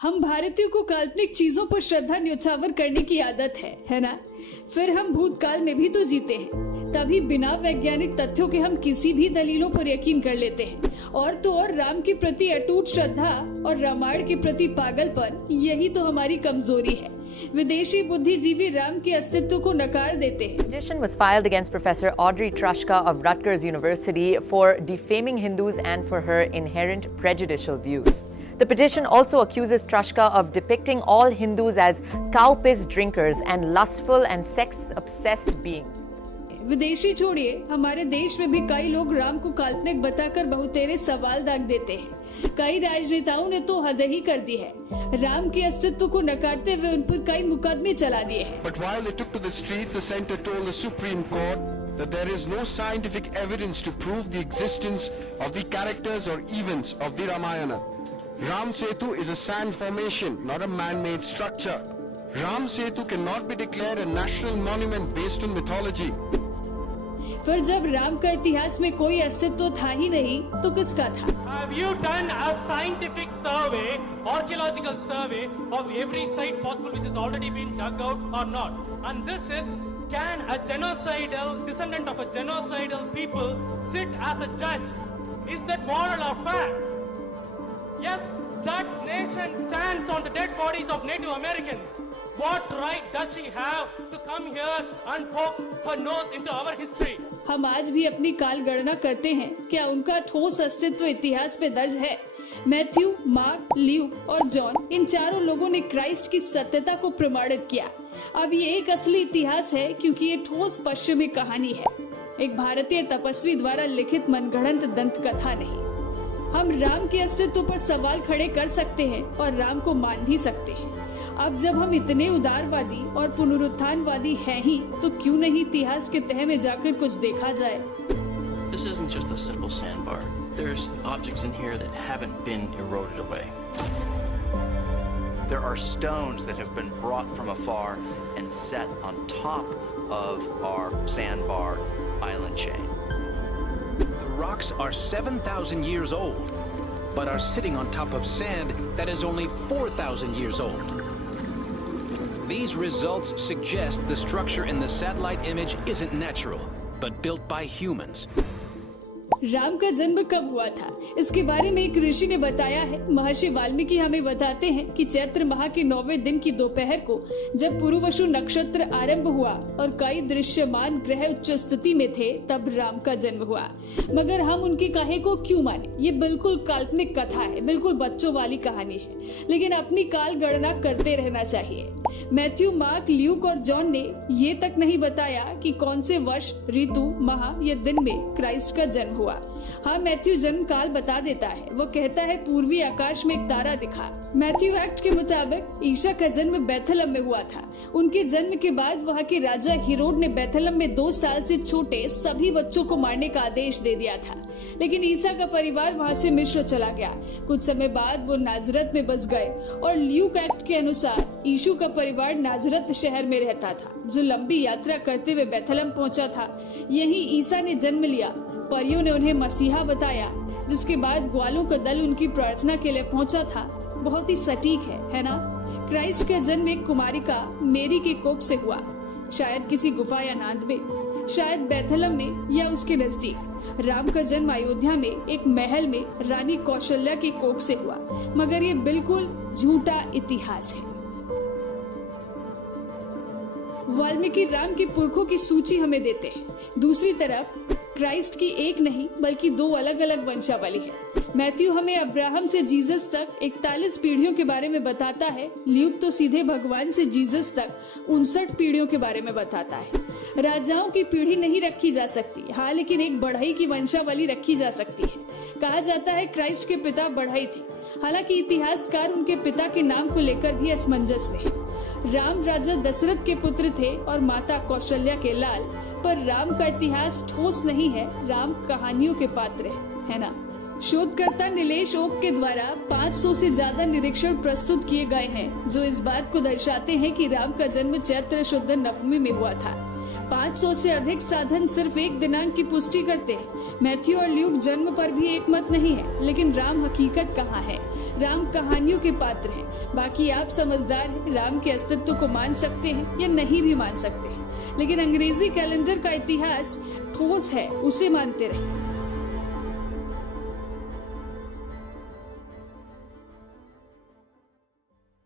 हम भारतीयों को काल्पनिक चीजों पर श्रद्धा न्योछावर करने की आदत है ना? फिर हम भूतकाल में भी तो जीते हैं, तभी बिना वैज्ञानिक तथ्यों के हम किसी भी दलीलों पर यकीन कर लेते हैं। और तो और राम के प्रति अटूट श्रद्धा और रामायण के प्रति पागलपन, यही तो हमारी कमजोरी है। विदेशी बुद्धिजीवी राम के अस्तित्व को नकार देते हैं। Petition was filed against Professor Audrey Trushka of Rutgers University for defaming Hindus and for her inherent prejudicial views. The petition also accuses Trushka of depicting all Hindus as cow-piss drinkers and lustful and sex-obsessed beings. विदेशी छोड़िए, हमारे देश में भी कई लोग राम को काल्पनिक बताकर बहुतेरे सवाल दाग देते हैं। कई राजनेताओं ने तो हद ही कर दी है। राम के अस्तित्व को नकारते हुए उन पर कई मुकदमे चला दिए हैं। But while they took to the streets, the center told the Supreme Court that there is no scientific evidence to prove the existence of the characters or events of the Ramayana. Ram Setu is a sand formation, not a man-made structure. Ram Setu cannot be declared a national monument based on mythology. फिर जब राम का इतिहास में कोई अस्तित्व था ही नहीं, तो किसका था? Have you done a scientific survey, archaeological survey of every site possible which has already been dug out or not? And this is, can a genocidal descendant of a genocidal people sit as a judge? Is that moral or fair? Yes, that nation stands on the dead bodies of Native Americans. What right does she have to come here and poke her nose into our history? हम आज भी अपनी काल गणना करते हैं। क्या उनका ठोस अस्तित्व इतिहास में दर्ज है? मैथ्यू, मार्क, ल्यूक और जॉन, इन चारों लोगों ने क्राइस्ट की सत्यता को प्रमाणित किया। अब ये एक असली इतिहास है, क्योंकि ये ठोस पश्चिमी कहानी है, एक भारतीय तपस्वी द्वारा लिखित मनगढ़ंत दंत कथा नहीं। हम राम के अस्तित्व पर सवाल खड़े कर सकते हैं और राम को मान भी सकते हैं। अब जब हम इतने उदारवादी और पुनरुत्थानवादी हैं ही, तो क्यों नहीं इतिहास के तह में जाकर कुछ देखा जाए? This isn't just a simple sandbar. There's objects in here that haven't been eroded away. There are stones that have been brought from afar and set on top of our sandbar island chain. The rocks are 7,000 years old, but are sitting on top of sand that is only 4,000 years old. These results suggest the structure in the satellite image isn't natural, but built by humans. Ram का जन्म कब हुआ था, इसके बारे में एक ऋषि ने बताया है। महर्षि वाल्मीकि हमें बताते हैं कि चैत्र माह के 9वें दिन की दोपहर को जब पुरुवशु नक्षत्र आरंभ हुआ और कई दृश्यमान ग्रह उच्च स्थिति में थे, तब राम का जन्म हुआ। मगर हम उनके कहे को क्यों माने? ये बिल्कुल काल्पनिक कथा है, बिल्कुल बच्चों वाली कहानी है, लेकिन अपनी काल गणना करते रहना चाहिए। मैथ्यू, मार्क, ल्यूक और जॉन ने ये तक नहीं बताया कि कौन से वर्ष, ऋतु, माह या दिन में क्राइस्ट का जन्म हुआ। हाँ, मैथ्यू जन्म काल बता देता है। वो कहता है पूर्वी आकाश में एक तारा दिखा। मैथ्यू एक्ट के मुताबिक ईसा का जन्म बेथलम में हुआ था। उनके जन्म के बाद वहाँ के राजा हेरोड ने बेथलम में 2 साल से छोटे सभी बच्चों को मारने का आदेश दे दिया था, लेकिन ईसा का परिवार वहाँ से मिस्र चला गया। कुछ समय बाद वो नाजरत में बस गए और ल्यूक एक्ट के अनुसार यीशु का परिवार नाजरत शहर में रहता था, जो लंबी यात्रा करते हुए बेथलम पहुंचा था। यही ईसा ने जन्म लिया। परियों ने उन्हें मसीहा बताया, जिसके बाद ग्वालों का दल उनकी प्रार्थना के लिए पहुंचा था। बहुत ही सटीक है ना? क्राइस्ट का जन्म एक कुमारिका मेरी के कोख से हुआ, शायद किसी गुफा या नाद में, शायद बेथलम में या उसके नजदीक। राम का जन्म अयोध्या में एक महल में रानी कौशल्या की कोख से हुआ, मगर ये बिल्कुल झूठा इतिहास है। वाल्मीकि राम के पुरखों की सूची हमें देते हैं। दूसरी तरफ क्राइस्ट की एक नहीं बल्कि 2 अलग अलग वंशावली है। मैथ्यू हमें अब्राहम से जीसस तक 41 पीढ़ियों के बारे में बताता है। ल्यूक तो सीधे भगवान से जीसस तक 59 पीढ़ियों के बारे में बताता है। राजाओं की पीढ़ी नहीं रखी जा सकती, हाँ, लेकिन एक बढ़ई की वंशावली रखी जा सकती है। कहा जाता है क्राइस्ट के पिता बढ़ई थे, हालांकि इतिहासकार उनके पिता के नाम को लेकर भी असमंजस में है। राम राजा दशरथ के पुत्र थे और माता कौशल्या के लाल, पर राम का इतिहास ठोस नहीं है, राम कहानियों के पात्र है ना? शोधकर्ता नीलेश ओक के द्वारा 500 से ज्यादा निरीक्षण प्रस्तुत किए गए हैं, जो इस बात को दर्शाते हैं कि राम का जन्म चैत्र शुद्ध नवमी में हुआ था। 500 से अधिक साधन सिर्फ एक दिनांक की पुष्टि करते हैं। मैथ्यू और ल्यूक जन्म पर भी एक मत नहीं है, लेकिन राम हकीकत कहाँ है? राम कहानियों के पात्र हैं। बाकी आप समझदार हैं, राम के अस्तित्व को मान सकते हैं या नहीं भी मान सकते हैं, लेकिन अंग्रेजी कैलेंडर का इतिहास ठोस है, उसे मानते रहें।